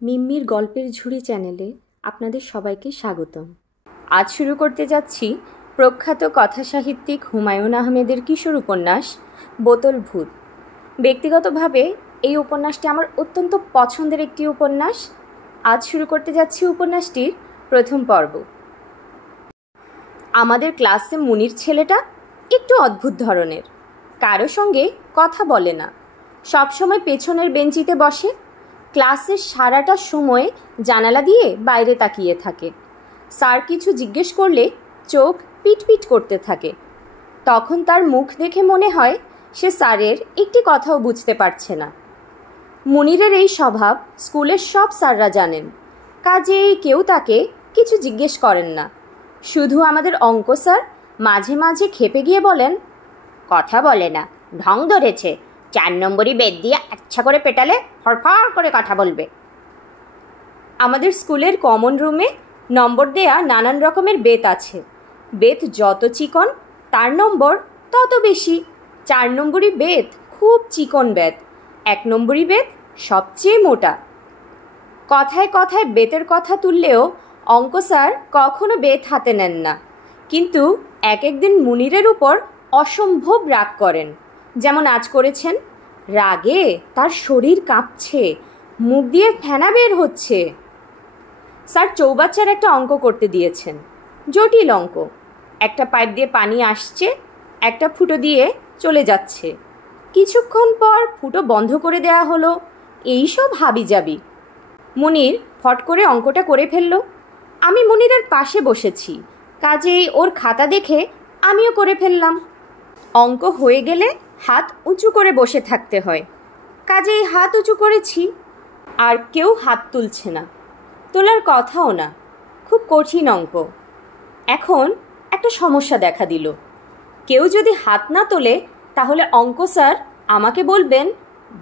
মিম্মির গল্পের ঝুড়ি চ্যানেলে আপনাদের সবাইকে স্বাগতম। আজ শুরু করতে যাচ্ছি প্রখ্যাত কথাসাহিত্যিক হুমায়ুন আহমেদের কিশোর উপন্যাস বোতল ভূত। ব্যক্তিগতভাবে এই উপন্যাসটি আমার অত্যন্ত পছন্দের একটি উপন্যাস। আজ শুরু করতে যাচ্ছি উপন্যাসটির প্রথম পর্ব। আমাদের ক্লাসে মুনির ছেলেটা একটু অদ্ভুত ধরনের, কারো সঙ্গে কথা বলে না, সবসময় পেছনের বেঞ্চিতে বসে, ক্লাসের সারাটা সময় জানালা দিয়ে বাইরে তাকিয়ে থাকে। স্যার কিছু জিজ্ঞেস করলে চোখ পিটপিট করতে থাকে। তখন তার মুখ দেখে মনে হয় সে স্যারের একটি কথাও বুঝতে পারছে না। মুনিরের এই স্বভাব স্কুলের সব স্যাররা জানেন, কাজেই কেউ তাকে কিছু জিজ্ঞেস করেন না। শুধু আমাদের অঙ্ক স্যার মাঝে মাঝে ক্ষেপে গিয়ে বলেন, কথা বলে না, ঢং ধরেছে, 4 নম্বরই বেদ দিয়ে আচ্ছা করে পেটালে ফরফর করে কথা বলবে। আমাদের স্কুলের কমন রুমে নম্বর দেয়া নানান রকমের বেত আছে। বেত যত চিকন তার নম্বর তত বেশি। 4 নম্বরই বেত খুব চিকন বেত, 1 নম্বরই বেত সবচেয়ে মোটা। কথায় কথায় বেতের কথা তুললেও অঙ্ক স্যার কখনো বেত হাতে নেন না, কিন্তু এক একদিন মুনিরের উপর অসম্ভব রাগ করেন, যেমন আজ করেছেন। রাগে তার শরীর কাঁপছে, মুখ দিয়ে ফেনা বের হচ্ছে। স্যার চৌবাচ্চার একটা অঙ্ক করতে দিয়েছেন, জটিল অঙ্ক। একটা পাইপ দিয়ে পানি আসছে, একটা ফুটো দিয়ে চলে যাচ্ছে, কিছুক্ষণ পর ফুটো বন্ধ করে দেয়া হলো। এইসব হাবিজাবি। মুনির ফট করে অঙ্কটা করে ফেলল। আমি মুনিরের পাশে বসেছি, কাজেই ওর খাতা দেখে আমিও করে ফেললাম। অঙ্ক হয়ে গেলে হাত উঁচু করে বসে থাকতে হয়, কাজেই হাত উঁচু করেছি। আর কেউ হাত তুলছে না, তোলার কথাও না। খুব কঠিন অঙ্ক। এখন একটা সমস্যা দেখা দিল। কেউ যদি হাত না তোলে তাহলে অঙ্ক স্যার আমাকে বলবেন,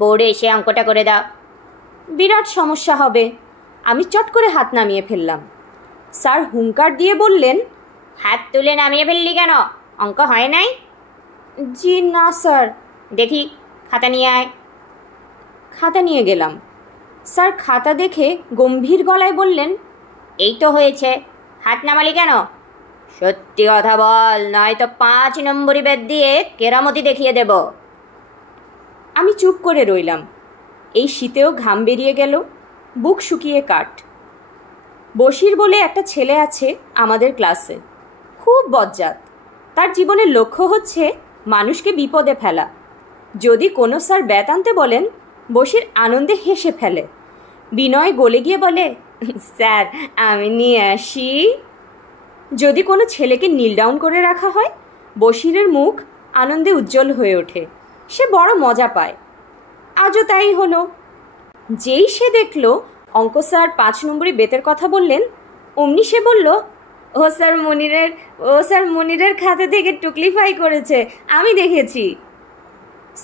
বোর্ডে এসে অঙ্কটা করে দাও। বিরাট সমস্যা হবে। আমি চট করে হাত নামিয়ে ফেললাম। স্যার হুঙ্কার দিয়ে বললেন, হাত তুলে নামিয়ে ফেললি কেন? অঙ্ক হয় নাই? জি না স্যার। দেখি খাতা নিয়ে আয়। খাতা নিয়ে গেলাম। স্যার খাতা দেখে গম্ভীর গলায় বললেন, এই তো হয়েছে, হাত নামালি কেন? সত্যি কথা বল, নয়তো 5 নম্বরই বেদ দিয়ে কেরামতি দেখিয়ে দেব। আমি চুপ করে রইলাম। এই শীতেও ঘাম বেরিয়ে গেল, বুক শুকিয়ে কাঠ। বশির বলে একটা ছেলে আছে আমাদের ক্লাসে, খুব বজ্জাত। তার জীবনের লক্ষ্য হচ্ছে মানুষকে বিপদে ফেলা। যদি কোনো স্যার ব্যাত আনতে বলেন, বশির আনন্দে হেসে ফেলে। বিনয় গলে গিয়ে বলে, স্যার আমি নিয়ে আসি। যদি কোনো ছেলেকে নীল ডাউন করে রাখা হয়, বশিরের মুখ আনন্দে উজ্জ্বল হয়ে ওঠে। সে বড় মজা পায়। আজও তাই হলো। যেই সে দেখল অঙ্ক স্যার 5 নম্বরই বেতের কথা বললেন, অমনি সে বলল, ও স্যার মুনিরের খাতা থেকে টুকলিফাই করেছে, আমি দেখেছি।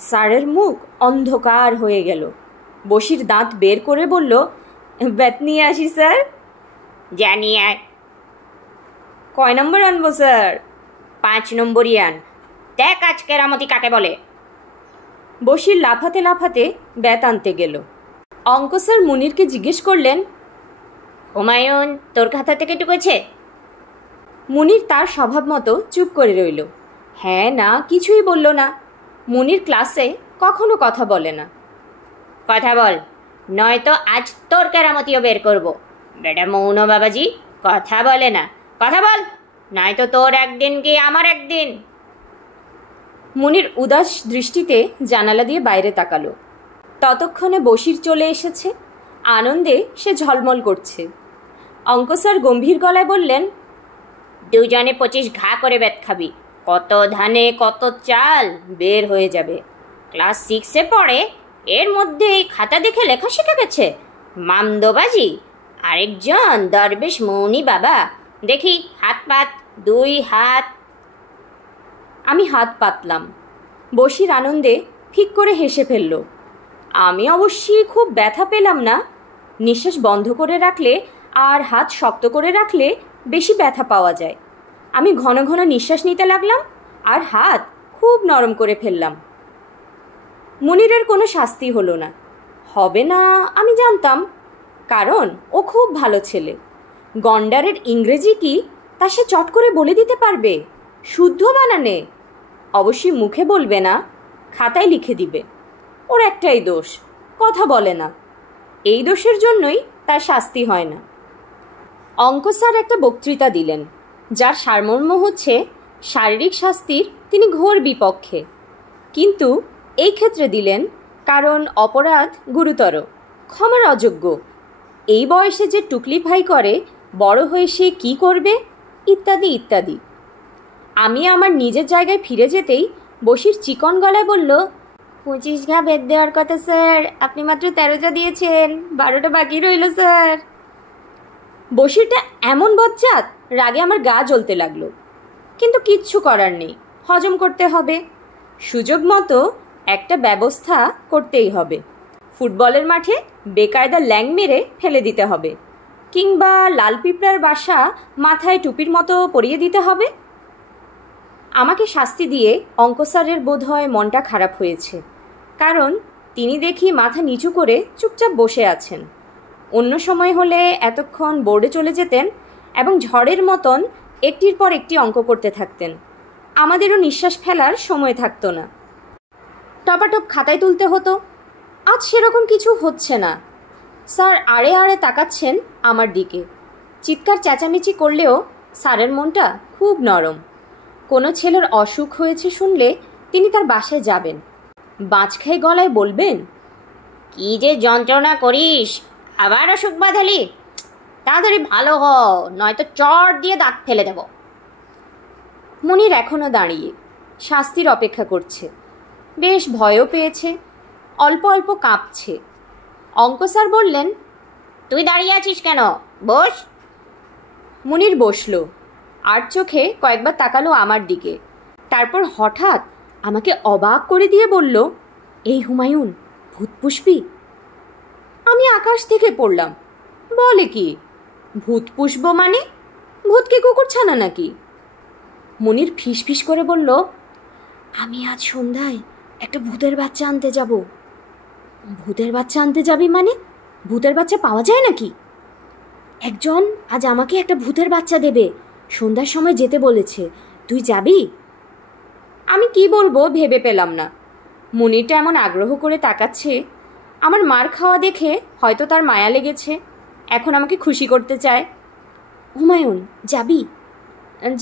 স্যারের মুখ অন্ধকার হয়ে গেল। বশির দাঁত বের করে বলল, বেত নিয়ে আসি স্যার। জানিয়ে আয়। কয় নম্বর আনবো স্যার? 5 নম্বরই আন। দেখ আজ কেরামতি কাকে বলে। বশির লাফাতে লাফাতে বেত আনতে গেল। অঙ্ক স্যার মুনিরকে জিজ্ঞেস করলেন, হুমায়ুন তোর খাতা থেকে টুকেছে? মুনির তার স্বভাব মতো চুপ করে রইল। হ্যাঁ না কিছুই বলল না। মুনির ক্লাসে কখনো কথা বলে না। কথা বল, নয়তো আজ তোর কেরামতিও বের করব। বেটা মৌন বাবাজি, কথা বলে না, কথা বল, নয়তো তোর একদিন কি আমার একদিন। মুনির উদাস দৃষ্টিতে জানালা দিয়ে বাইরে তাকালো। ততক্ষণে বশির চলে এসেছে। আনন্দে সে ঝলমল করছে। অঙ্ক স্যার গম্ভীর গলায় বললেন, 2 জনে 25 ঘা করে বেত খাবি, কত ধানে কত চাল বের হয়ে যাবে। ক্লাস 6-এ পড়ে, এর মধ্যে এই খাতা দেখে লেখা শিখে গেছে। মামদোবাজি। আরেকজন দরবেশ মৌনি বাবা। দেখি হাত পাত, 2 হাত। আমি হাত পাতলাম। বশির আনন্দে ঠিক করে হেসে ফেলল। আমি অবশ্যই খুব ব্যথা পেলাম না। নিঃশ্বাস বন্ধ করে রাখলে আর হাত শক্ত করে রাখলে বেশি ব্যথা পাওয়া যায়। আমি ঘন ঘন নিঃশ্বাস নিতে লাগলাম আর হাত খুব নরম করে ফেললাম। মুনিরের কোনো শাস্তি হলো না, হবে না আমি জানতাম। কারণ ও খুব ভালো ছেলে। গন্ডারের ইংরেজি কি তা সে চট করে বলে দিতে পারবে, শুদ্ধ বানানে। অবশ্যই মুখে বলবে না, খাতায় লিখে দিবে। ওর একটাই দোষ, কথা বলে না। এই দোষের জন্যই তার শাস্তি হয় না। অঙ্ক স্যার একটা বক্তৃতা দিলেন, যার সারমর্ম হচ্ছে শারীরিক শাস্তির তিনি ঘোর বিপক্ষে, কিন্তু এই ক্ষেত্রে দিলেন কারণ অপরাধ গুরুতর, ক্ষমার অযোগ্য। এই বয়সে যে টুকলিফাই করে, বড় হয়ে সে কী করবে, ইত্যাদি ইত্যাদি। আমি আমার নিজের জায়গায় ফিরে যেতেই বসির চিকন গলায় বলল, 25 ঘা বেদ দেওয়ার কথা স্যার, আপনি মাত্র 13টা দিয়েছেন, 12টা বাকি রইল স্যার। বসিরটা এমন বজ্জাত, রাগে আমার গা জ্বলতে লাগলো। কিন্তু কিচ্ছু করার নেই, হজম করতে হবে। সুযোগ মতো একটা ব্যবস্থা করতেই হবে। ফুটবলের মাঠে বেকায়দা ল্যাং মেরে ফেলে দিতে হবে, কিংবা লাল পিঁপড়ার বাসা মাথায় টুপির মতো পরিয়ে দিতে হবে। আমাকে শাস্তি দিয়ে অঙ্ক স্যারের বোধহয় মনটা খারাপ হয়েছে, কারণ তিনি দেখি মাথা নিচু করে চুপচাপ বসে আছেন। অন্য সময় হলে এতক্ষণ বোর্ডে চলে যেতেন এবং ঝড়ের মতন একটির পর একটি অঙ্ক করতে থাকতেন। আমাদেরও নিঃশ্বাস ফেলার সময় থাকতো না, টপাটপ খাতায় তুলতে হতো। আজ সেরকম কিছু হচ্ছে না। স্যার আড়ে আড়ে তাকাচ্ছেন আমার দিকে। চিৎকার চেঁচামেচি করলেও স্যারের মনটা খুব নরম। কোনো ছেলের অসুখ হয়েছে শুনলে তিনি তার বাসায় যাবেন, বাঁচখাই গলায় বলবেন, কি যে যন্ত্রণা করিস, আবার অসুখ বাঁধালি, তাড়াতাড়ি ভালো হ, নয়তো চট দিয়ে দাঁত ফেলে দেব। মনির এখনও দাঁড়িয়ে শাস্তির অপেক্ষা করছে। বেশ ভয়ও পেয়েছে, অল্প অল্প কাঁপছে। অঙ্ক স্যার বললেন, তুই দাঁড়িয়ে আছিস কেন, বস। মনির বসল, আর চোখে কয়েকবার তাকালো আমার দিকে। তারপর হঠাৎ আমাকে অবাক করে দিয়ে বলল, এই হুমায়ুন, ভূত পুষবি? আমি আকাশ থেকে পড়লাম। বলে কি, ভূত পুষব মানে? ভূত কি কুকুর ছানা নাকি? মনির ফিস ফিস করে বলল, আমি আজ সন্ধ্যায় একটা ভূতের বাচ্চা আনতে যাব। ভূতের বাচ্চা আনতে যাবি মানে? ভূতের বাচ্চা পাওয়া যায় নাকি? একজন আজ আমাকে একটা ভূতের বাচ্চা দেবে, সন্ধ্যার সময় যেতে বলেছে, তুই যাবি? আমি কি বলবো ভেবে পেলাম না। মনিরটা এমন আগ্রহ করে তাকাচ্ছে, আমার মার খাওয়া দেখে হয়তো তার মায়া লেগেছে, এখন আমাকে খুশি করতে চায়। হুমায়ুন, যাবি?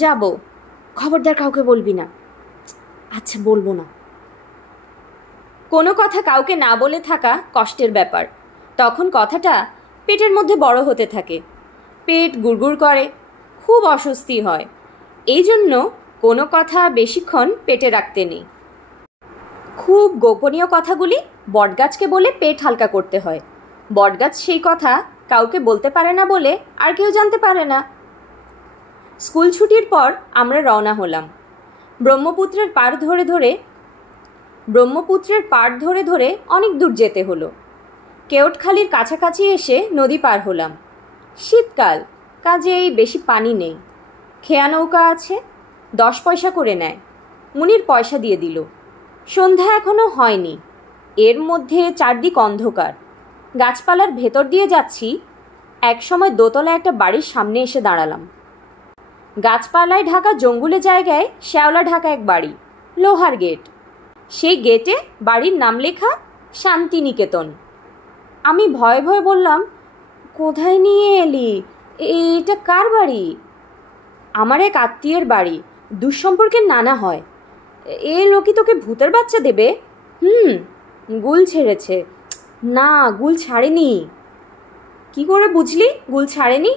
যাব। খবরদার কাউকে বলবি না। আচ্ছা, বলবো না। কোনো কথা কাউকে না বলে থাকা কষ্টের ব্যাপার। তখন কথাটা পেটের মধ্যে বড় হতে থাকে, পেট গুড়গুড় করে, খুব অস্বস্তি হয়। এই জন্য কোনো কথা বেশিক্ষণ পেটে রাখতে নেই। খুব গোপনীয় কথাগুলি বটগাছকে বলে পেট হালকা করতে হয়। বটগাছ সেই কথা কাউকে বলতে পারে না বলে আর কেউ জানতে পারে না। স্কুল ছুটির পর আমরা রওনা হলাম। ব্রহ্মপুত্রের পাড় ধরে ধরে অনেক দূর যেতে হলো। কেওটখালির কাছাকাছি এসে নদী পার হলাম। শীতকাল, কাজেই বেশি পানি নেই। খেয়া নৌকা আছে, 10 পয়সা করে নেয়। মুনির পয়সা দিয়ে দিল। সন্ধ্যা এখনও হয়নি, এর মধ্যে চারদিক অন্ধকার। গাছপালার ভেতর দিয়ে যাচ্ছি। একসময় দোতলা একটা বাড়ির সামনে এসে দাঁড়ালাম। গাছপালায় ঢাকা জঙ্গুলে জায়গায় শ্যাওলা ঢাকা এক বাড়ি, লোহার গেট। সেই গেটে বাড়ির নাম লেখা শান্তিনিকেতন। আমি ভয়ে ভয়ে বললাম, কোথায় নিয়ে এলি? এটা কার বাড়ি? আমার এক আত্মীয়ের বাড়ি, দুঃসম্পর্কের নানা হয়। এ লোকই তোকে ভূতের বাচ্চা দেবে? গুল ছেড়েছে। না, গুল ছাড়েনি। কি করে বুঝলি গুল ছাড়েনি?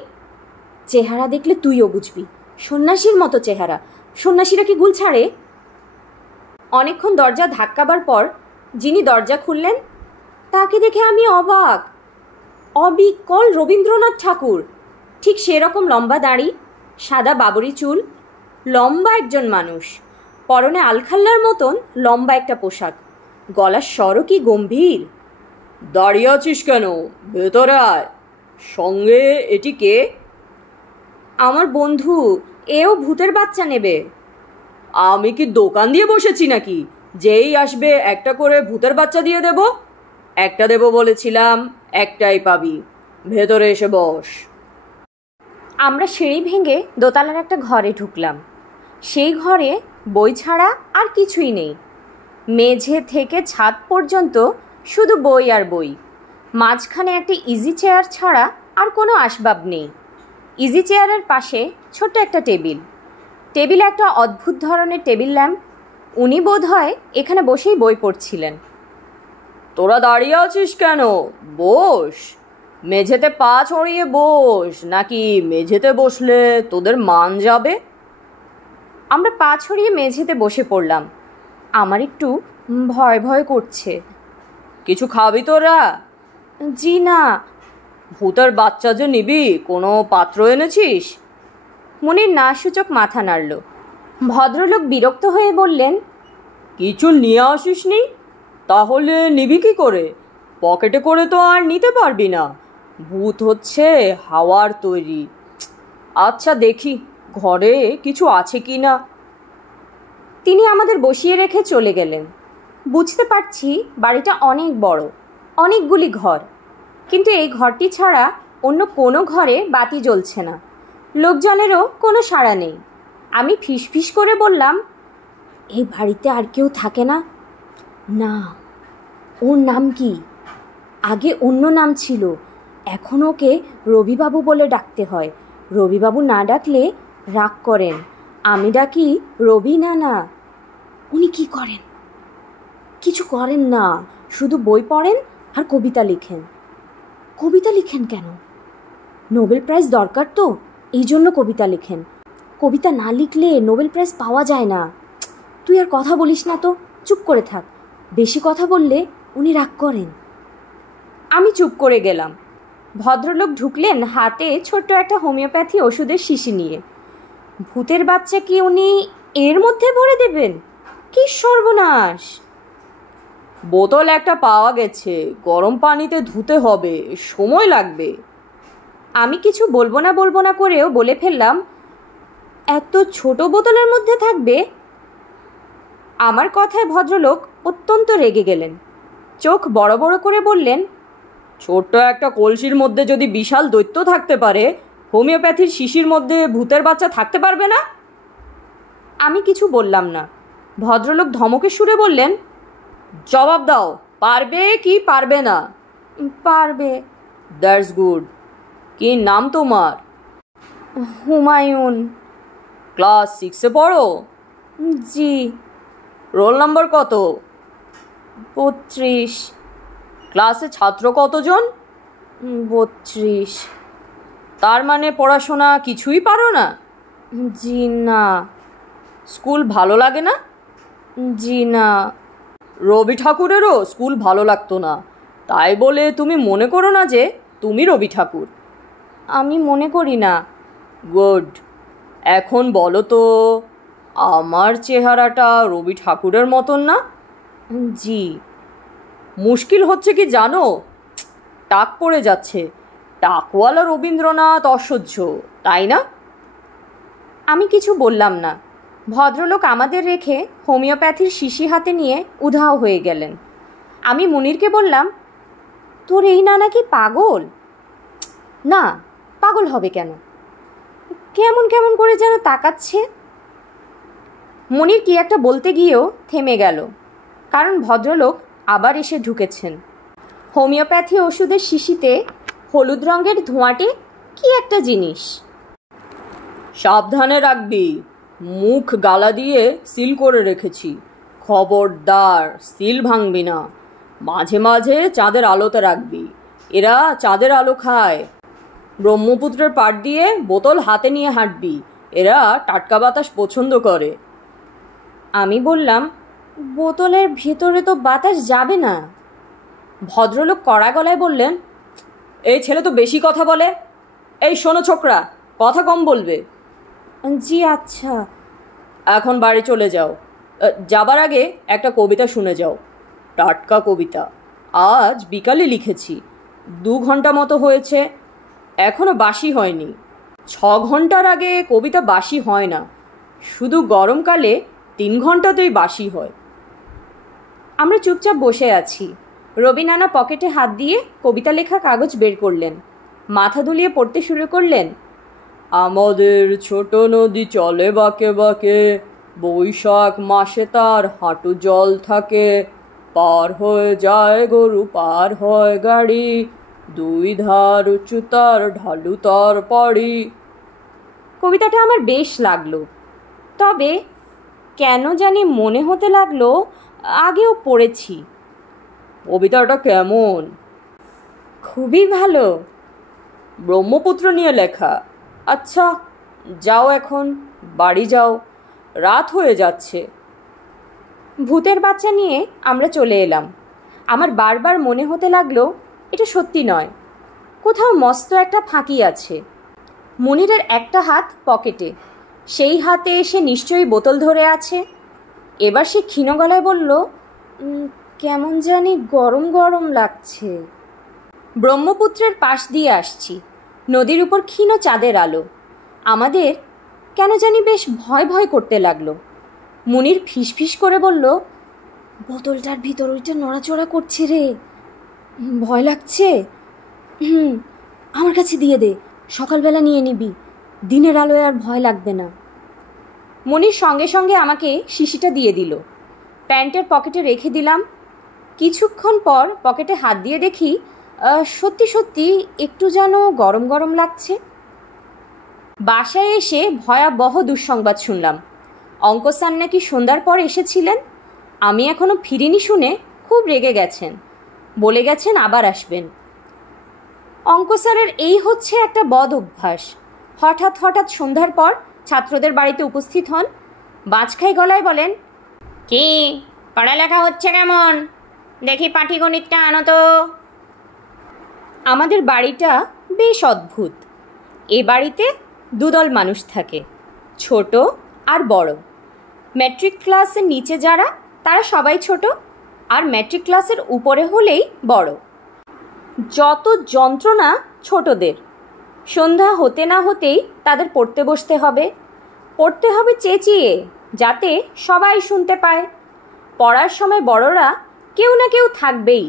চেহারা দেখলে তুইও বুঝবি, সন্ন্যাসীর মতো চেহারা। সন্ন্যাসীরা কি গুল ছাড়ে? অনেকক্ষণ দরজা ধাক্কাবার পর যিনি দরজা খুললেন তাকে দেখে আমি অবাক। অবিকল রবীন্দ্রনাথ ঠাকুর, ঠিক সেরকম লম্বা দাড়ি, সাদা বাবরি চুল, লম্বা একজন মানুষ, পরনে আলখাল্লার মতন লম্বা একটা পোশাক, গলার স্বরও কি গম্ভীর। দাঁড়িয়ে আছিস কেন, ভেতরে আয়। সঙ্গে এটি কে? আমার বন্ধু, এও ভূতের বাচ্চা নেবে। আমি কি দোকান দিয়ে বসেছি নাকি, যেই আসবে একটা করে ভূতের বাচ্চা দিয়ে দেব? একটা দেব বলেছিলাম, একটাই পাবি। ভেতরে এসে বস। আমরা সিঁড়ি ভেঙে দোতলার একটা ঘরে ঢুকলাম। সেই ঘরে বই ছাড়া আর কিছুই নেই। মেঝে থেকে ছাদ পর্যন্ত শুধু বই আর বই। মাঝখানে একটা ইজি চেয়ার ছাড়া আর কোনো আসবাব নেই। ইজি চেয়ারের পাশে ছোট্ট একটা টেবিলে একটা অদ্ভুত ধরনের টেবিল ল্যাম্প। উনি বোধহয় এখানে বসেই বই পড়ছিলেন। তোরা দাঁড়িয়ে আছিস কেন? বস। মেঝেতে পা ছড়িয়ে বস, নাকি মেঝেতে বসলে তোদের মান যাবে? আমরা পা ছড়িয়ে মেঝেতে বসে পড়লাম। আমার একটু ভয় ভয় করছে। কিছু খাবি তোরা? জি না। ভূতের বাচ্চা যে নিবি, কোনো পাত্র এনেছিস? মুনির না সূচক মাথা নাড়ল। ভদ্রলোক বিরক্ত হয়ে বললেন, কিছু নিয়ে আসিসনি? তাহলে নিবি কি করে? পকেটে করে তো আর নিতে পারবি না। ভূত হচ্ছে হাওয়ার তৈরি। আচ্ছা দেখি ঘরে কিছু আছে কি না। তিনি আমাদের বসিয়ে রেখে চলে গেলেন। বুঝতে পারছি বাড়িটা অনেক বড়, অনেকগুলি ঘর, কিন্তু এই ঘরটি ছাড়া অন্য কোনো ঘরে বাতি জ্বলছে না। লোকজনেরও কোনো সাড়া নেই। আমি ফিসফিস করে বললাম, এই বাড়িতে আর কেউ থাকে না? না। ওর নাম কি? আগে অন্য নাম ছিল, এখন ওকে রবিবাবু বলে ডাকতে হয়। রবিবাবু না ডাকলে রাগ করেন। আমি ডাকি রবি নানা। উনি কি করেন? কিছু করেন না, শুধু বই পড়েন আর কবিতা লিখেন। কবিতা লিখেন কেন? নোবেল প্রাইজ দরকার তো, এই জন্য কবিতা লিখেন। কবিতা না লিখলে নোবেল প্রাইজ পাওয়া যায় না। তুই আর কথা বলিস না তো, চুপ করে থাক। বেশি কথা বললে উনি রাগ করেন। আমি চুপ করে গেলাম। ভদ্রলোক ঢুকলেন হাতে ছোট্ট একটা হোমিওপ্যাথি ওষুধের শিশি নিয়ে। ভূতের বাচ্চা কি উনি এর মধ্যে ভরে দেবেন? কি সর্বনাশ! বোতল একটা পাওয়া গেছে, গরম পানিতে ধুতে হবে, সময় লাগবে। আমি কিছু বলবো না করেও বলে ফেললাম, এত ছোট বোতলের মধ্যে থাকবে? আমার কথায় ভদ্রলোক অত্যন্ত রেগে গেলেন। চোখ বড় বড় করে বললেন, ছোট্ট একটা কলসির মধ্যে যদি বিশাল দৈত্য থাকতে পারে, হোমিওপ্যাথির শিশির মধ্যে ভূতের বাচ্চা থাকতে পারবে না? আমি কিছু বললাম না। ভদ্রলোক ধমকের সুরে বললেন, জবাব দাও, পারবে কি পারবে না? পারবে। That's good. কি নাম তোমার? হুমায়ুন। ক্লাস 6-এ পড়ো? জি। রোল নাম্বার কত? 32। ক্লাসে ছাত্র কতজন? 32। তার মানে পড়াশোনা কিছুই পারো না? জি না। স্কুল ভালো লাগে না? জি না। রবি ঠাকুরেরও স্কুল ভালো লাগতো না, তাই বলে তুমি মনে করো না যে তুমি রবি ঠাকুর। আমি মনে করি না। গুড। এখন বলো তো, আমার চেহারাটা রবি ঠাকুরের মতন না? জি। মুশকিল হচ্ছে কি জানো, টাক পড়ে যাচ্ছে। টাকওয়ালা রবীন্দ্রনাথ অসহ্য, তাই না? আমি কিছু বললাম না। ভদ্রলোক আমাদের রেখে হোমিওপ্যাথির শিশি হাতে নিয়ে উধাও হয়ে গেলেন। আমি মুনিরকে বললাম, তোর এই নানা কি পাগল? না, পাগল হবে কেন? কেমন কেমন করে যেন তাকাচ্ছে। মুনির কি একটা বলতে গিয়েও থেমে গেল, কারণ ভদ্রলোক আবার এসে ঢুকেছেন। হোমিওপ্যাথি ওষুধের শিশিতে হলুদ রঙের ধোঁয়াটে কি একটা জিনিস। সাবধানে রাখবি, মুখ গালা দিয়ে সিল করে রেখেছি। খবরদার, সিল ভাঙবি না। মাঝে মাঝে চাঁদের আলোতে রাখবি, এরা চাঁদের আলো খায়। ব্রহ্মপুত্রের পাড় দিয়ে বোতল হাতে নিয়ে হাঁটবি, এরা টাটকা বাতাস পছন্দ করে। আমি বললাম, বোতলের ভেতরে তো বাতাস যাবে না। ভদ্রলোক কড়া গলায় বললেন, এই ছেলে তো বেশি কথা বলে। এই শোনো ছোকরা, কথা কম বলবে। জি আচ্ছা। এখন বাড়ি চলে যাও। যাবার আগে একটা কবিতা শুনে যাও, টাটকা কবিতা। আজ বিকালে লিখেছি, 2 ঘন্টা মতো হয়েছে, এখনও বাসি হয়নি। 6 ঘন্টার আগে কবিতা বাসি হয় না, শুধু গরমকালে 3 ঘন্টাতেই বাসি হয়। আমরা চুপচাপ বসে আছি। রবি নানা পকেটে হাত দিয়ে কবিতা লেখা কাগজ বের করলেন। মাথা দুলিয়ে পড়তে শুরু করলেন। আমাদের ছোট নদী চলে বাঁকে বাঁকে, বৈশাখ মাসে তার হাঁটু জল থাকে, পার হয়ে যায় গরু পার হয় গাড়ি, দুই ধার উঁচু তার ঢালু তার পাড়ি। কবিতাটা আমার বেশ লাগলো, তবে কেন জানি মনে হতে লাগলো আগেও পড়েছি। কবিতাটা কেমন? খুবই ভালো। ব্রহ্মপুত্র নিয়ে লেখা। আচ্ছা যাও, এখন বাড়ি যাও, রাত হয়ে যাচ্ছে। ভূতের বাচ্চা নিয়ে আমরা চলে এলাম। আমার বারবার মনে হতে লাগলো এটা সত্যি নয়, কোথাও মস্ত একটা ফাঁকি আছে। মুনিরের একটা হাত পকেটে, সেই হাতে সে নিশ্চয়ই বোতল ধরে আছে। এবার সে ক্ষীণ গলায় বলল, কেমন জানি গরম গরম লাগছে। ব্রহ্মপুত্রের পাশ দিয়ে আসছি, নদীর উপর ক্ষীণ চাঁদের আলো। আমাদের কেন জানি বেশ ভয় ভয় করতে লাগলো। মুনির ফিসফিস করে বলল, বোতলটার ভিতর ওইটা নড়াচড়া করছে রে, ভয় লাগছে। আমার কাছে দিয়ে দে, সকালবেলা নিয়ে নিবি, দিনের আলোয় আর ভয় লাগবে না। মুনির সঙ্গে সঙ্গে আমাকে শিশিটা দিয়ে দিল। প্যান্টের পকেটে রেখে দিলাম। কিছুক্ষণ পর পকেটে হাত দিয়ে দেখি সত্যি সত্যি একটু যেন গরম গরম লাগছে। বাসায় এসে ভয়াবহ দুঃসংবাদ শুনলাম। অঙ্ক স্যার নাকি সন্ধ্যার পর এসেছিলেন, আমি এখনো ফিরিনি শুনে খুব রেগে গেছেন, বলে গেছেন আবার আসবেন। অঙ্ক স্যারের এই হচ্ছে একটা বদ অভ্যাস। হঠাৎ হঠাৎ সন্ধ্যার পর ছাত্রদের বাড়িতে উপস্থিত হন, বাঁচখাই গলায় বলেন, কি পড়ালেখা হচ্ছে কেমন, দেখি পাটিগণিতটা আনো তো। আমাদের বাড়িটা বেশ অদ্ভুত। এ বাড়িতে দুদল মানুষ থাকে, ছোট আর বড়। ম্যাট্রিক ক্লাসের নিচে যারা, তারা সবাই ছোট, আর ম্যাট্রিক ক্লাসের উপরে হলেই বড়। যত যন্ত্রণা ছোটদের। সন্ধ্যা হতে না হতেই তাদের পড়তে বসতে হবে, পড়তে হবে চেঁচিয়ে, যাতে সবাই শুনতে পায়। পড়ার সময় বড়রা কেউ না কেউ থাকবেই।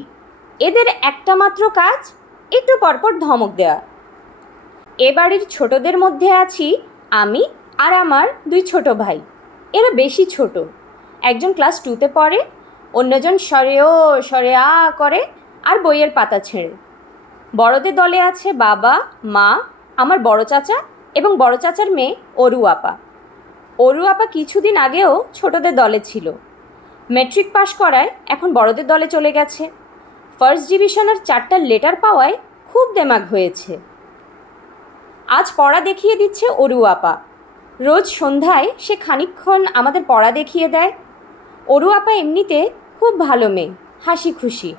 এদের একটা মাত্র কাজ, একটু পরপর ধমক দেওয়া। এ বাড়ির ছোটদের মধ্যে আছি আমি আর আমার দুই ছোট ভাই। এরা বেশি ছোট, একজন ক্লাস 2তে পড়ে, অন্যজন সরে ও সরে আ করে আর বইয়ের পাতা ছেড়ে। বড়দের দলে আছে বাবা, মা, আমার বড় চাচা এবং বড় চাচার মেয়ে অরু আপা। অরু আপা কিছুদিন আগেও ছোটদের দলে ছিল, ম্যাট্রিক পাশ করায় এখন বড়দের দলে চলে গেছে। ফার্স্ট ডিভিশনের 4টা লেটার পাওয়ায় খুব দেমাগ হয়েছে। আজ পড়া দেখিয়ে দিচ্ছে অরু আপা। রোজ সন্ধ্যায় সে খানিকক্ষণ আমাদের পড়া দেখিয়ে দেয়। অরু আপা এমনিতে খুব ভালো মেয়ে, হাসি খুশি,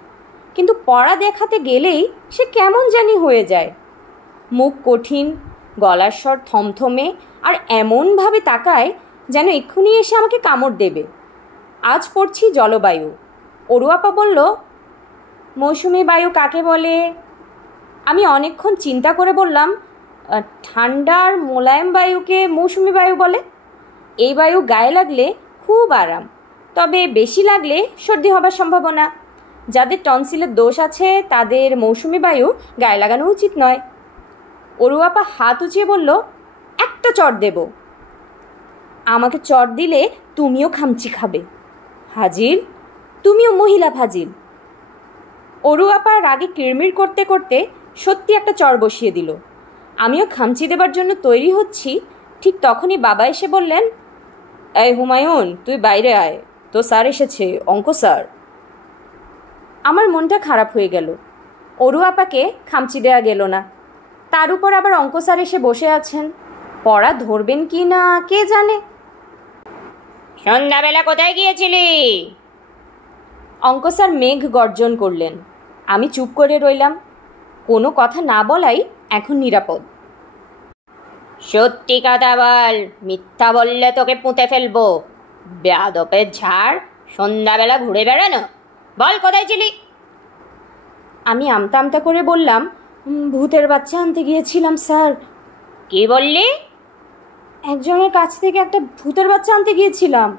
কিন্তু পড়া দেখাতে গেলেই সে কেমন জানি হয়ে যায়। মুখ কঠিন, গলার স্বর থমথমে, আর এমনভাবে তাকায় যেন এক্ষুনি এসে আমাকে কামড় দেবে। আজ পড়ছি জলবায়ু। অরু আপা বলল, মৌসুমি বায়ু কাকে বলে? আমি অনেকক্ষণ চিন্তা করে বললাম, ঠান্ডার মোলায়েম বায়ুকে মৌসুমি বায়ু বলে। এই বায়ু গায়ে লাগলে খুব আরাম, তবে বেশি লাগলে সর্দি হবার সম্ভাবনা। যাদের টনসিলের দোষ আছে তাদের মৌসুমি বায়ু গায়ে লাগানো উচিত নয়। অরু আপা হাত উঁচিয়ে বলল, একটা চড় দেব। আমাকে চড় দিলে তুমিও খামচি খাবে। ফাজিল, তুমিও মহিলা ফাজিল। অরু আপা রাগে কিড়মিড় করতে করতে সত্যি একটা চড় বসিয়ে দিল। আমিও খামচি দেবার জন্য তৈরি হচ্ছি, ঠিক তখনই বাবা এসে বললেন, এই হুমায়ুন, তুই বাইরে আয়, তো স্যার এসেছে, অঙ্ক স্যার। আমার মনটা খারাপ হয়ে গেল। অরু আপাকে খামচি দেওয়া গেল না, তার উপর আবার অঙ্ক স্যার এসে বসে আছেন। পড়া ধরবেন কি না কে জানে। সন্ধ্যাবেলা কোথায় গিয়েছিলি? অঙ্ক স্যার মেঘ গর্জন করলেন। আমি চুপ করে রইলাম। কোনো কথা না বলাই এখন নিরাপদ। সত্যি কথা বল, মিথ্যা বললে তোকে পুঁতে ফেলবো। বেয়াদপের ঝাড়, সন্ধ্যাবেলা ঘুরে বেড়ানো, বল কোথায় ছিলি? আমি আমতা আমতা করে বললাম, ভূতের বাচ্চা আনতে গিয়েছিলাম স্যার। কি বললি? একজনের কাছ থেকে একটা ভূতের বাচ্চা আনতে গিয়েছিলাম।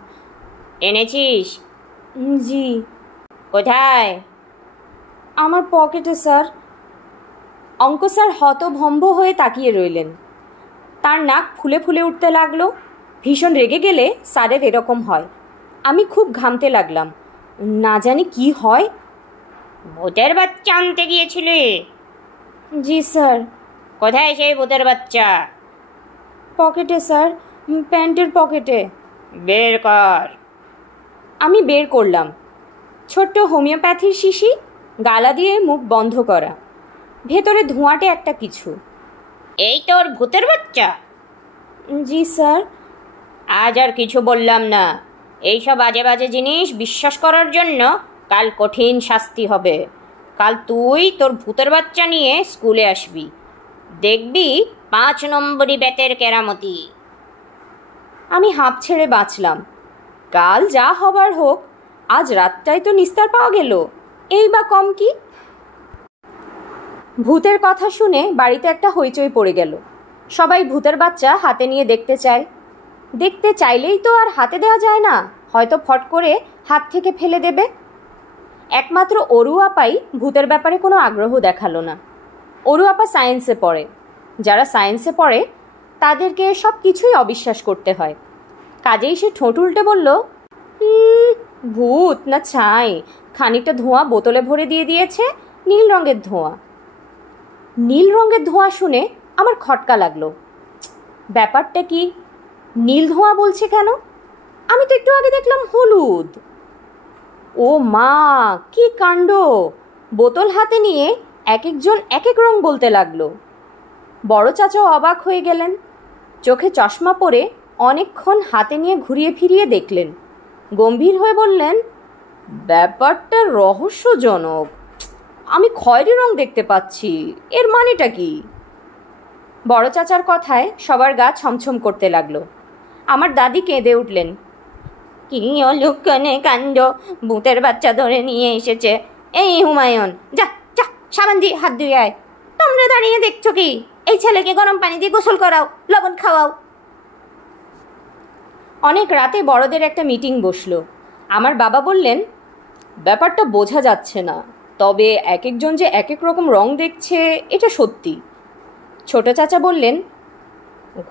এনেছিস? জি। কোথায়? আমার পকেটে স্যার। অঙ্ক স্যার হতভম্ব হয়ে তাকিয়ে রইলেন। তার নাক ফুলে ফুলে উঠতে লাগলো। ভীষণ রেগে গেলে স্যারের এরকম হয়। আমি খুব ঘামতে লাগলাম। না জানি কি হয়। ভূতের বাচ্চা আনতে গিয়েছিলে? জি স্যার। কোথায় সেই ভূতের বাচ্চা? পকেটে স্যার, প্যান্টের পকেটে। বের কর। আমি বের করলাম। ছোট্ট হোমিওপ্যাথির শিশি, গালা দিয়ে মুখ বন্ধ করা, ভেতরে ধোঁয়াটে একটা কিছু। এই তোর ভূতের বাচ্চা? জি স্যার। আজ আর কিছু বললাম না। এইসব বাজে বাজে জিনিস বিশ্বাস করার জন্য কাল কঠিন শাস্তি হবে। কাল তুই তোর ভূতের বাচ্চা নিয়ে স্কুলে আসবি, দেখবি 5 নম্বরই বেতের কেরামতি। আমি হাঁপ ছেড়ে বাঁচলাম। কাল যা হবার হোক, আজ রাতটাই তো নিস্তার পাওয়া গেল, এই বা কম কি। ভূতের কথা শুনে বাড়িতে একটা হইচই পড়ে গেল। সবাই ভূতের বাচ্চা হাতে নিয়ে দেখতে চায়। দেখতে চাইলেই তো আর হাতে দেওয়া যায় না, হয়তো ফট করে হাত থেকে ফেলে দেবে। একমাত্র অরু আপাই ভূতের ব্যাপারে কোনো আগ্রহ দেখালো না। অরু আপা সায়েন্সে পড়ে। যারা সায়েন্সে পড়ে তাদেরকে সব কিছুই অবিশ্বাস করতে হয়। কাজেই সে ঠোঁট উল্টে বলল, ভূত না ছাই, খানিকটা ধোঁয়া বোতলে ভরে দিয়ে দিয়েছে, নীল রঙের ধোঁয়া। নীল রঙের ধোঁয়া শুনে আমার খটকা লাগলো। ব্যাপারটা কি? নীল ধোঁয়া বলছে কেন? আমি তো একটু আগে দেখলাম হলুদ। ও মা, কি কাণ্ড! বোতল হাতে নিয়ে এক একজন এক এক রং বলতে লাগলো। বড় চাচাও অবাক হয়ে গেলেন। চোখে চশমা পরে অনেকক্ষণ হাতে নিয়ে ঘুরিয়ে ফিরিয়ে দেখলেন। গম্ভীর হয়ে বললেন, ব্যাপারটা রহস্যজনক। আমি খয়েরি রং দেখতে পাচ্ছি, এর মানেটা কি? বড় চাচার কথায় সবার গা ছমছম করতে লাগলো। আমার দাদি কেঁদে উঠলেন, কি অলুক্ষণে কাণ্ড! ভূতের বাচ্চা ধরে নিয়ে এসেছে। এই হুমায়ুন, যা যা, সাবান দিয়ে হাত ধুয়ে আয়। তোমরা দাঁড়িয়ে দেখছো কি? এই ছেলেকে গরম পানি দিয়ে গোসল করাও, লবণ খাওয়াও। অনেক রাতে বড়দের একটা মিটিং বসলো। আমার বাবা বললেন, ব্যাপারটা বোঝা যাচ্ছে না, তবে এক একজন যে এক এক রকম রং দেখছে এটা সত্যি। ছোট চাচা বললেন,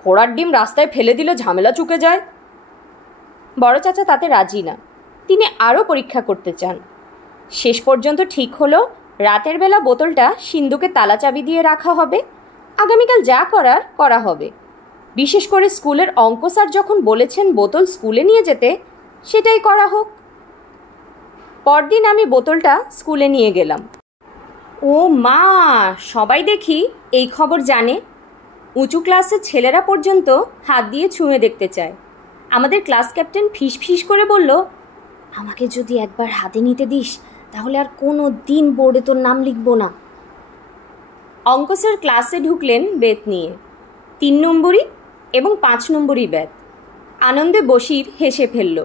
ঘোড়ার ডিম রাস্তায় ফেলে দিলে ঝামেলা চুকে যায়। বড় চাচা তাতে রাজি না, তিনি আরও পরীক্ষা করতে চান। শেষ পর্যন্ত ঠিক হলো রাতের বেলা বোতলটা সিন্ধুকে তালা চাবি দিয়ে রাখা হবে। আগামীকাল যা করার করা হবে। বিশেষ করে স্কুলের অঙ্ক স্যার যখন বলেছেন বোতল স্কুলে নিয়ে যেতে, সেটাই করা হোক। পরদিন আমি বোতলটা স্কুলে নিয়ে গেলাম। ও মা, সবাই দেখি এই খবর জানে। উঁচু ক্লাসের ছেলেরা পর্যন্ত হাত দিয়ে ছুঁয়ে দেখতে চায়। আমাদের ক্লাস ক্যাপ্টেন ফিস ফিস করে বলল, আমাকে যদি একবার হাতে নিতে দিস, তাহলে আর কোনো দিন বোর্ডে তোর নাম লিখব না। অঙ্ক স্যার ক্লাসে ঢুকলেন বেত নিয়ে, 3 নম্বরই এবং 5 নম্বরই বেত। আনন্দে বশির হেসে ফেলল।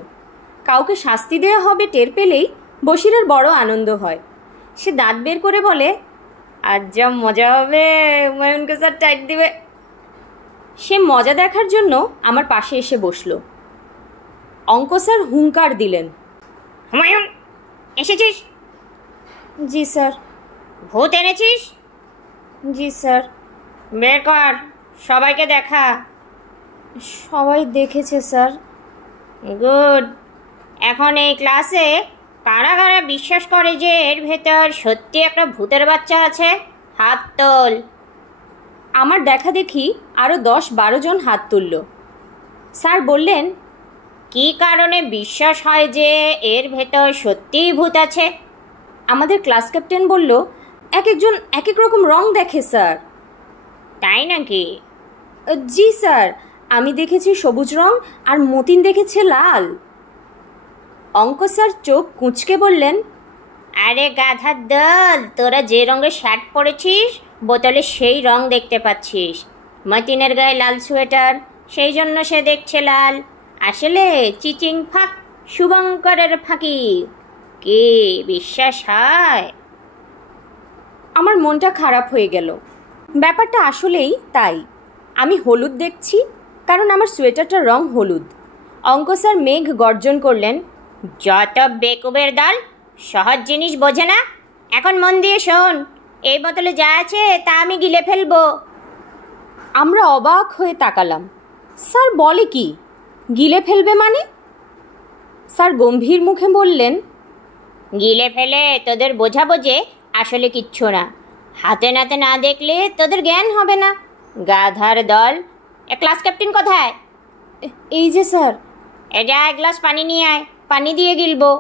কাউকে শাস্তি দেওয়া হবে টের পেলেই বশিরের বড় আনন্দ হয়। সে দাঁত বের করে বলে, আজ যা মজা হবে, হুমায়ুনকে স্যার টাইট দিবে। সে মজা দেখার জন্য আমার পাশে এসে বসল। অঙ্ক স্যার হুঙ্কার দিলেন, হুমায়ুন, এসেছিস? জি স্যার। ভূত এনেছিস? জি স্যার। বের কর, সবাইকে দেখা। সবাই দেখেছে স্যার। গুড। এখন এই ক্লাসে কারা কারা বিশ্বাস করে যে এর ভেতর সত্যি একটা ভূতের বাচ্চা আছে? হাত তোল। আমার দেখা দেখি আরও 10-12 জন হাত তুলল। স্যার বললেন, কি কারণে বিশ্বাস হয় যে এর ভেতর সত্যিই ভূত আছে? আমাদের ক্লাস ক্যাপ্টেন বলল, এক একজন এক এক রকম রং দেখে স্যার। তাই নাকি? জি স্যার, আমি দেখেছি সবুজ রং আর মতিন দেখেছে লাল। অঙ্ক স্যার চোখ কুঁচকে বললেন, আরে গাধার দল, তোরা যে রঙের শার্ট পরেছিস বোতলে সেই রং দেখতে পাচ্ছিস। মতিনের গায়ে লাল সোয়েটার, সেই জন্য সে দেখছে লাল। আসলে চিচিং ফাঁক, শুভঙ্করের ফাঁকি। কি বিশ্বাস হয়? আমার মনটা খারাপ হয়ে গেল। ব্যাপারটা আসলেই তাই। আমি হলুদ দেখছি, কারণ আমার সোয়েটারটার রং হলুদ। অঙ্ক স্যার মেঘ গর্জন করলেন, যত বেকুবের দল, সহজ জিনিস বোঝে না। এখন মন দিয়ে শোন, এই বোতলে যা আছে তা আমি গিলে ফেলবো। আমরা অবাক হয়ে তাকালাম। স্যার বলে কি, গিলে ফেলবে মানে? স্যার গম্ভীর মুখে বললেন, গিলে ফেলে তোদের বোঝাবো যে আসলে কিচ্ছু না। হাতে নাতে না দেখলে তোদের জ্ঞান হবে না। গাধার দল। ক্লাস ক্যাপ্টেন কোথায়? এই যে স্যার। যা এক গ্লাস পানি নিয়ে আয়, পানি দিয়ে গিলবো।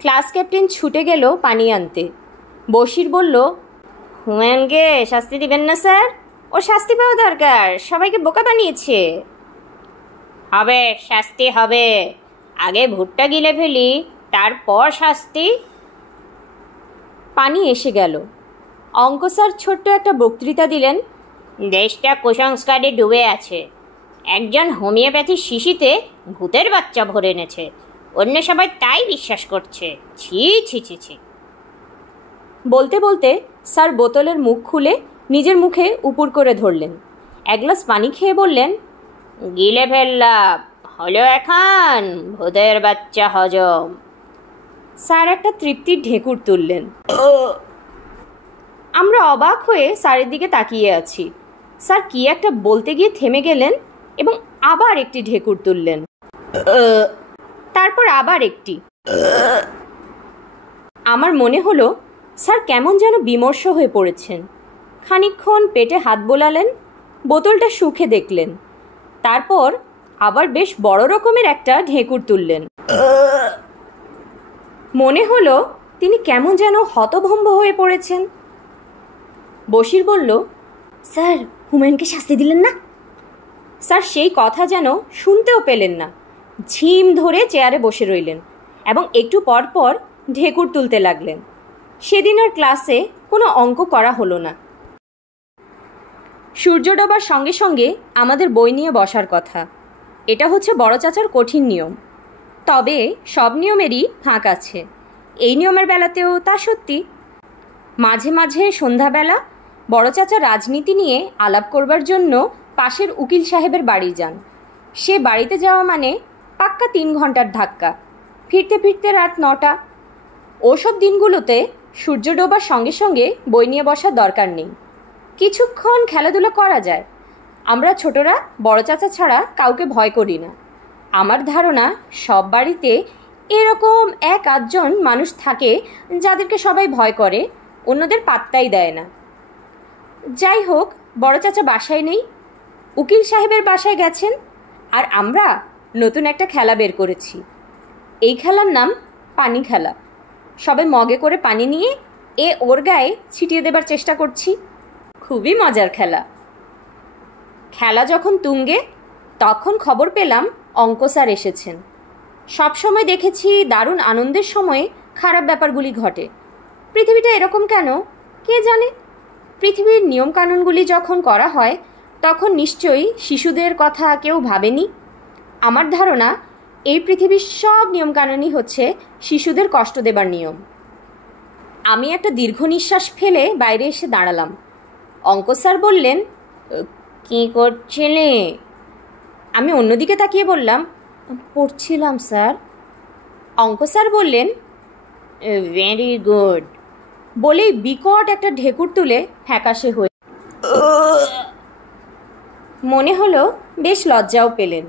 ক্লাস ক্যাপ্টেন ছুটে গেল পানি আনতে। বশির বলল, হুমায়ুনকে শাস্তি দিবেন না স্যার? ও শাস্তি পাওয়া দরকার, সবাইকে বোকা বানিয়েছে। হবে, শাস্তি হবে। আগে ভুট্টা গিলে ফেলি, তারপর শাস্তি। পানি এসে গেল। অঙ্ক স্যার ছোট্ট একটা বক্তৃতা দিলেন। দেশটা কুসংস্কারে ডুবে আছে। একজন হোমিওপ্যাথির শিশিতে ভূতের বাচ্চা ভরে এনেছে, অন্য সবাই তাই বিশ্বাস করছে। ছি ছি ছি ছি। বলতে বলতে স্যার বোতলের মুখ খুলে নিজের মুখে উপুর করে ধরলেন। এক গ্লাস পানি খেয়ে বললেন, গিলে ফেললাম, হলো এখন ভূতের বাচ্চা হজম। স্যার একটা তৃপ্তির ঢেকুর তুললেন। আমরা অবাক হয়ে স্যারের দিকে তাকিয়ে আছি। স্যার কি একটা বলতে গিয়ে থেমে গেলেন এবং আবার একটি ঢেকুর তুললেন। তারপর আবার একটি। আমার মনে হলো স্যার কেমন যেন বিমর্ষ হয়ে পড়েছেন। খানিকক্ষণ পেটে হাত বোলালেন, বোতলটা শুকে দেখলেন, তারপর আবার বেশ বড় রকমের একটা ঢেকুর তুললেন। মনে হলো তিনি কেমন যেন হতভম্ব হয়ে পড়েছেন। বশির বলল, স্যার হুমায়ুনকে শাস্তি দিলেন না? স্যার সেই কথা যেন শুনতেও পেলেন না। ঝিম ধরে চেয়ারে বসে রইলেন এবং একটু পর পর ঢেকুর তুলতে লাগলেন। সেদিন আর ক্লাসে কোনো অঙ্ক করা হলো না। সূর্য ডোবার সঙ্গে সঙ্গে আমাদের বই নিয়ে বসার কথা। এটা হচ্ছে বড় চাচার কঠিন নিয়ম। তবে সব নিয়মেরই ফাঁক আছে। এই নিয়মের বেলাতেও তা সত্যি। মাঝে মাঝে সন্ধ্যাবেলা বড় চাচা রাজনীতি নিয়ে আলাপ করবার জন্য পাশের উকিল সাহেবের বাড়ি যান। সে বাড়িতে যাওয়া মানে পাক্কা 3 ঘন্টার ধাক্কা। ফিরতে ফিরতে রাত 9টা। ওসব দিনগুলোতে সূর্য ডোবার সঙ্গে সঙ্গে বই নিয়ে বসার দরকার নেই। কিছুক্ষণ খেলাধুলা করা যায়। আমরা ছোটরা বড় চাচা ছাড়া কাউকে ভয় করি না। আমার ধারণা সব বাড়িতে এরকম 1-8 জন মানুষ থাকে যাদেরকে সবাই ভয় করে, অন্যদের পাত্তাই দেয় না। যাই হোক, বড় চাচা বাসায় নেই, উকিল সাহেবের বাসায় গেছেন। আর আমরা নতুন একটা খেলা বের করেছি। এই খেলার নাম পানি খেলা। সবাই মগে করে পানি নিয়ে ওর গায়ে ছিটিয়ে দেবার চেষ্টা করছি। খুবই মজার খেলা। খেলা যখন তুঙ্গে, তখন খবর পেলাম অঙ্ক স্যার এসেছেন। সবসময় দেখেছি দারুণ আনন্দের সময়ে খারাপ ব্যাপারগুলি ঘটে। পৃথিবীটা এরকম কেন কে জানে? পৃথিবীর নিয়মকানুনগুলি যখন করা হয় তখন নিশ্চয়ই শিশুদের কথা কেউ ভাবেনি। আমার ধারণা এই পৃথিবীর সব নিয়মকানুনই হচ্ছে শিশুদের কষ্ট দেবার নিয়ম। আমি একটা দীর্ঘ নিঃশ্বাস ফেলে বাইরে এসে দাঁড়ালাম। অঙ্ক স্যার বললেন, কি করছিলে? আমি অন্যদিকে তাকিয়ে বললাম, পড়ছিলাম স্যার। অঙ্ক স্যার বললেন, ভেরি গুড বলেই বিকট একটা ঢেকুর তুলে ফ্যাকাশে হয়ে মনে হলো বেশ লজ্জাও পেলেন।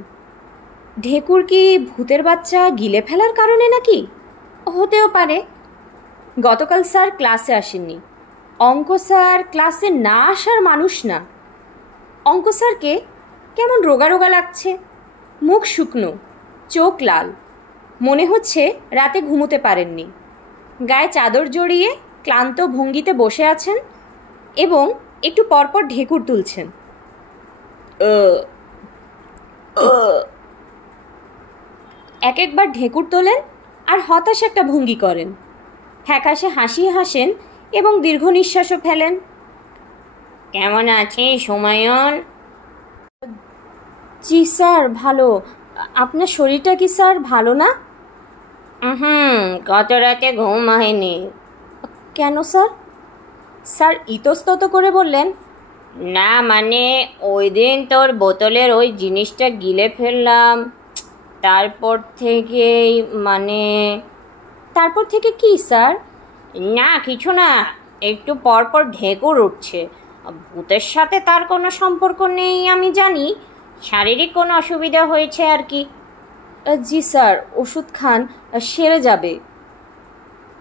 ঢেকুর কি ভূতের বাচ্চা গিলে ফেলার কারণে নাকি? হতেও পারে। গতকাল স্যার ক্লাসে আসেননি। অঙ্ক স্যার ক্লাসে না আসার মানুষ না। অঙ্ক স্যারকে কেমন রোগা রোগা লাগছে, মুখ শুকনো, চোখ লাল, মনে হচ্ছে রাতে ঘুমোতে পারেননি। গায়ে চাদর জড়িয়ে ক্লান্ত ভঙ্গিতে বসে আছেন এবং একটু পরপর ঢেকুর তুলছেন। এক একবার ঢেকুর তোলেন আর হতাশ একটা ভঙ্গি করেন, ফ্যাকাশে হাসি হাসেন এবং দীর্ঘ নিঃশ্বাসও ফেলেন। কেমন আছিস হুমায়ুন? জি স্যার, ভালো। আপনার শরীরটা কি স্যার ভালো না? গত রাতে ঘুম হয়নি। কেন স্যার? স্যার ইতস্তত করে বললেন, না মানে ওই দিন তোর বোতলের ওই জিনিসটা গিলে ফেললাম, তারপর থেকেই মানে। তারপর থেকে কি স্যার? না কিছু না, একটু পর পর ঢেকুর উঠছে। ভূতের সাথে তার কোনো সম্পর্ক নেই আমি জানি, শারীরিক কোনো অসুবিধা হয়েছে আর কি। জি স্যার, ওষুধ খান, সেরে যাবে।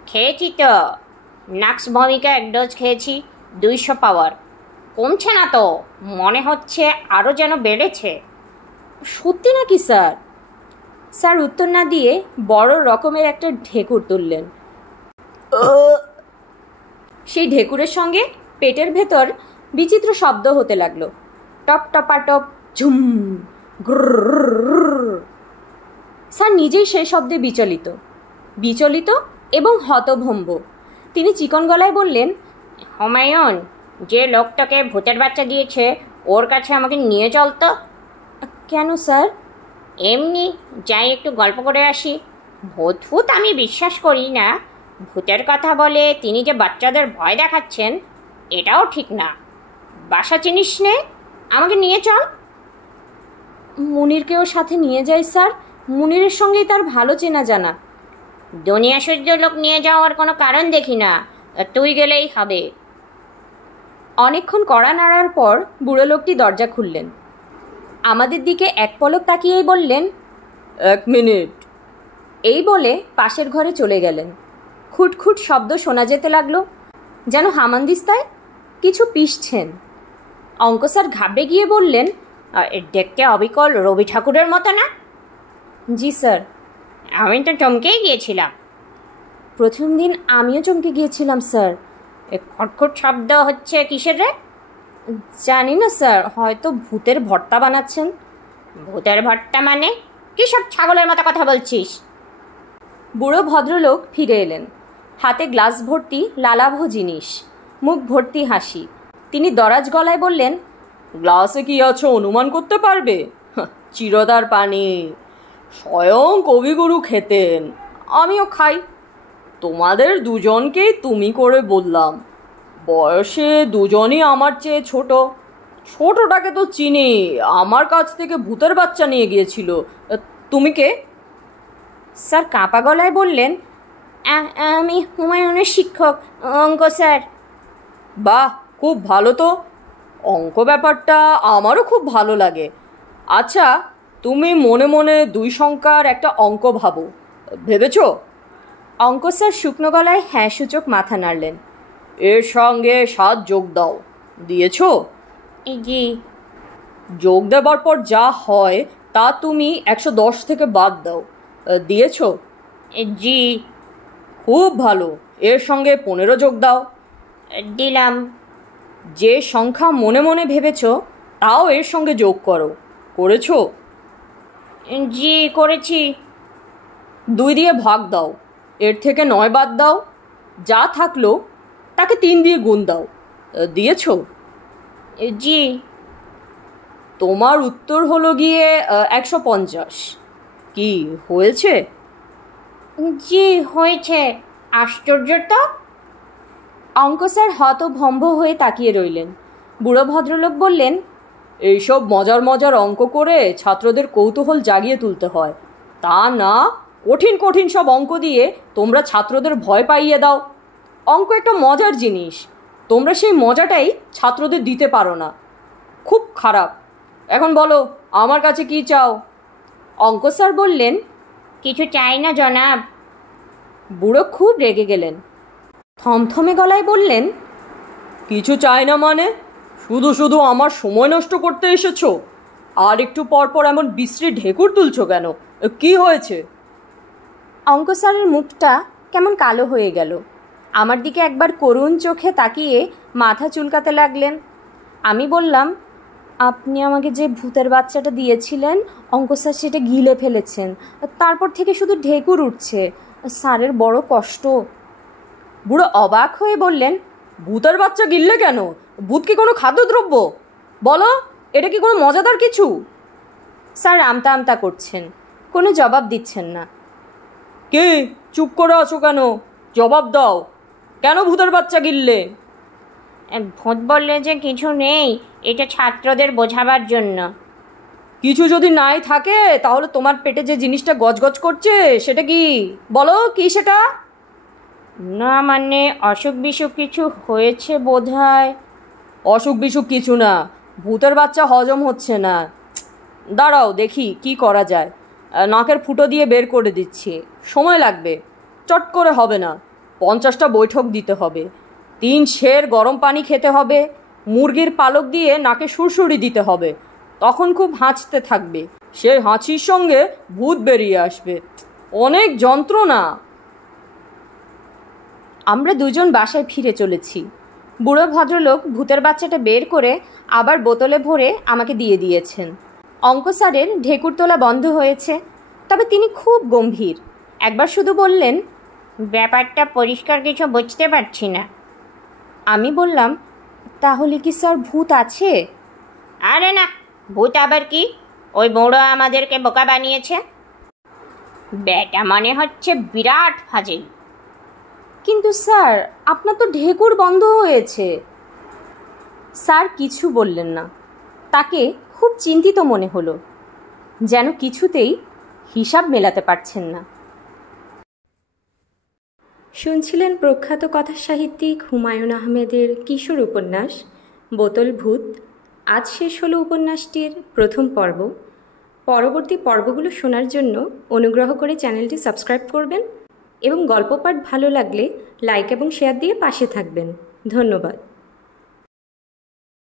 খেয়েছি তো, নাক্স ভমিকা 1 ডোজ খেয়েছি, 200 পাওয়ার। কমছে না তো, মনে হচ্ছে আরও যেন বেড়েছে। সত্যি নাকি স্যার? স্যার উত্তর না দিয়ে বড় রকমের একটা ঢেকুর তুললেন। সেই ঢেকুরের সঙ্গে পেটের ভেতর বিচিত্র শব্দ হতে লাগলো। টপ টপাটপ, ঝুম, গ্রুর। স্যার নিজেই সেই শব্দে বিচলিত এবং হতভম্ব। তিনি চিকন গলায় বললেন, হুমায়ুন, যে লোকটাকে ভূতের বাচ্চা দিয়েছে ওর কাছে আমাকে নিয়ে চল তো। কেন স্যার? এমনি যাই, একটু গল্প করে আসি। ভূত আমি বিশ্বাস করি না, ভূতের কথা বলে তিনি যে বাচ্চাদের ভয় দেখাচ্ছেন এটাও ঠিক না। বাসা চিনিস নে, আমাকে নিয়ে চল। মুনিরকেও সাথে নিয়ে যাই স্যার, মুনিরের সঙ্গেই তার ভালো চেনা জানা। দুনিয়া সূর্য লোক নিয়ে যাওয়ার কোনো কারণ দেখি না, তুই গেলেই হবে। অনেকক্ষণ কড়া নাড়ার পর বুড়ো লোকটি দরজা খুললেন। আমাদের দিকে এক পলক তাকিয়েই বললেন, 1 মিনিট। এই বলে পাশের ঘরে চলে গেলেন। খুটখুট শব্দ শোনা যেতে লাগলো, যেন হামানদিস্তায় কিছু পিষছেন। অঙ্ক স্যার ঘাবড়ে গিয়ে বললেন, দেখতে অবিকল রবি ঠাকুরের মতো না? জি স্যার। আমি তো চমকেই গিয়েছিলাম। প্রথম দিন আমিও চমকে গিয়েছিলাম স্যার। খটখট শব্দ হচ্ছে কিসের রে? জানি না স্যার, হয়তো ভূতের ভর্তা বানাচ্ছেন। ভূতের ভর্তা মানে? কী সব ছাগলের মতো কথা বলছিস? বুড়ো ভদ্রলোক ফিরে এলেন, হাতে গ্লাস ভর্তি লালাভ জিনিস, মুখ ভর্তি হাসি। তিনি দরাজ গলায় বললেন, গ্লাসে কি আছে অনুমান করতে পারবে? চিরদার পানি, স্বয়ং কবিগুরু খেতেন, আমিও খাই। তোমাদের দুজনকেই তুমি করে বললাম। বয়সে দুজনই আমার চেয়ে ছোট। ছোটটাকে তো চিনি, আমার কাছ থেকে ভূতের বাচ্চা নিয়ে গিয়েছিল। তুমি কে? স্যার কাঁপা গলায় বললেন, আমি হুমায়ুনের শিক্ষক, অঙ্ক স্যার। বাহ, খুব ভালো তো। অঙ্ক ব্যাপারটা আমারও খুব ভালো লাগে। আচ্ছা, তুমি মনে মনে 2 সংখ্যার একটা অঙ্ক ভাবো, ভেবেছ? অঙ্ক স্যার শুকনো গলায় হ্যাঁ সূচক মাথা নাড়লেন। এর সঙ্গে 7 যোগ দাও। দিয়েছ? জি। যোগ দেবার পর যা হয় তা তুমি 110 থেকে বাদ দাও। দিয়েছ? জি। খুব ভালো। এর সঙ্গে 15 যোগ দাও। দিলাম। যে সংখ্যা মনে মনে ভেবেছ তাও এর সঙ্গে যোগ করো। করেছ? জি করেছি। 2 দিয়ে ভাগ দাও। এর থেকে 9 বাদ দাও। যা থাকলো তাকে 3 দিয়ে গুণ দাও। দিয়েছ? জি। তোমার উত্তর হলো গিয়ে 150। কি হয়েছে? জি হয়েছে। আশ্চর্য তো। অঙ্ক স্যার হতভম্ব হয়ে তাকিয়ে রইলেন। বুড়ো ভদ্রলোক বললেন, এইসব মজার মজার অঙ্ক করে ছাত্রদের কৌতূহল জাগিয়ে তুলতে হয়, তা না কঠিন কঠিন সব অঙ্ক দিয়ে তোমরা ছাত্রদের ভয় পাইয়ে দাও। অঙ্ক একটা মজার জিনিস, তোমরা সেই মজাটাই ছাত্রদের দিতে পারো না। খুব খারাপ। এখন বলো, আমার কাছে কি চাও? অঙ্ক স্যার বললেন, কিছু চাই না জনাব। বুড়ো খুব রেগে গেলেন, থমথমে গলায় বললেন, কিছু চাই না মানে? শুধু শুধু আমার সময় নষ্ট করতে এসেছো? আর একটু পর পর এমন বিশ্রী ঢেকুর তুলছো কেন? কি হয়েছে? অঙ্ক স্যারের মুখটা কেমন কালো হয়ে গেল। আমার দিকে একবার করুণ চোখে তাকিয়ে মাথা চুলকাতে লাগলেন। আমি বললাম, আপনি আমাকে যে ভূতের বাচ্চাটা দিয়েছিলেন অঙ্ক স্যার সেটা গিলে ফেলেছেন, তারপর থেকে শুধু ঢেকুর উঠছে, স্যারের বড় কষ্ট। বুড়ো অবাক হয়ে বললেন, ভূতের বাচ্চা গিললে কেন? ভূত কি কোনো খাদ্যদ্রব্য? বলো, এটা কি কোনো মজাদার কিছু? স্যার আমতা আমতা করছেন, কোনো জবাব দিচ্ছেন না। কে চুপ করে আছো কেন? জবাব দাও, কেন ভূতের বাচ্চা গিললে? ভূত বললে যে কিছু নেই, এটা ছাত্রদের বোঝাবার জন্য। কিছু যদি নাই থাকে তাহলে তোমার পেটে যে জিনিসটা গজগজ করছে সেটা কি? বলো, কি সেটা? না মানে অসুখ বিসুখ কিছু হয়েছে বোধহয়। অসুখ বিসুখ কিছু না, ভূতের বাচ্চা হজম হচ্ছে না। দাঁড়াও দেখি কি করা যায়। নাকের ফুটো দিয়ে বের করে দিচ্ছি, সময় লাগবে, চট করে হবে না। 50টা বৈঠক দিতে হবে, 3 সের গরম পানি খেতে হবে, মুরগির পালক দিয়ে নাকে সুরসুরি দিতে হবে, তখন খুব হাঁচতে থাকবে, সেই হাঁচির সঙ্গে ভূত বেরিয়ে আসবে। অনেক যন্ত্রণা। আমরা দুজন বাসায় ফিরে চলেছি। বুড়ো ভদ্রলোক ভূতের বাচ্চাটা বের করে আবার বোতলে ভরে আমাকে দিয়ে দিয়েছেন। অঙ্ক স্যারের ঢেকুর তোলা বন্ধ হয়েছে, তবে তিনি খুব গম্ভীর। একবার শুধু বললেন, ব্যাপারটা পরিষ্কার কিছু বুঝতে পারছি না। আমি বললাম, তাহলে কি স্যার ভূত আছে? আরে না, ভূত আবার কি? ওই বুড়ো আমাদেরকে বোকা বানিয়েছে। বেটা মনে হচ্ছে বিরাট ফাজিল। কিন্তু স্যার, আপনার তো ঢেকুর বন্ধ হয়েছে। স্যার কিছু বললেন না। তাকে খুব চিন্তিত মনে হলো, যেন কিছুতেই হিসাব মেলাতে পারছেন না। শুনছিলেন প্রখ্যাত কথা সাহিত্যিক হুমায়ুন আহমেদের কিশোর উপন্যাস বোতল ভূত। আজ শেষ হলো উপন্যাসটির প্রথম পর্ব। পরবর্তী পর্বগুলো শোনার জন্য অনুগ্রহ করে চ্যানেলটি সাবস্ক্রাইব করবেন এবং গল্প পাঠ ভালো লাগলে লাইক এবং শেয়ার দিয়ে পাশে থাকবেন। ধন্যবাদ।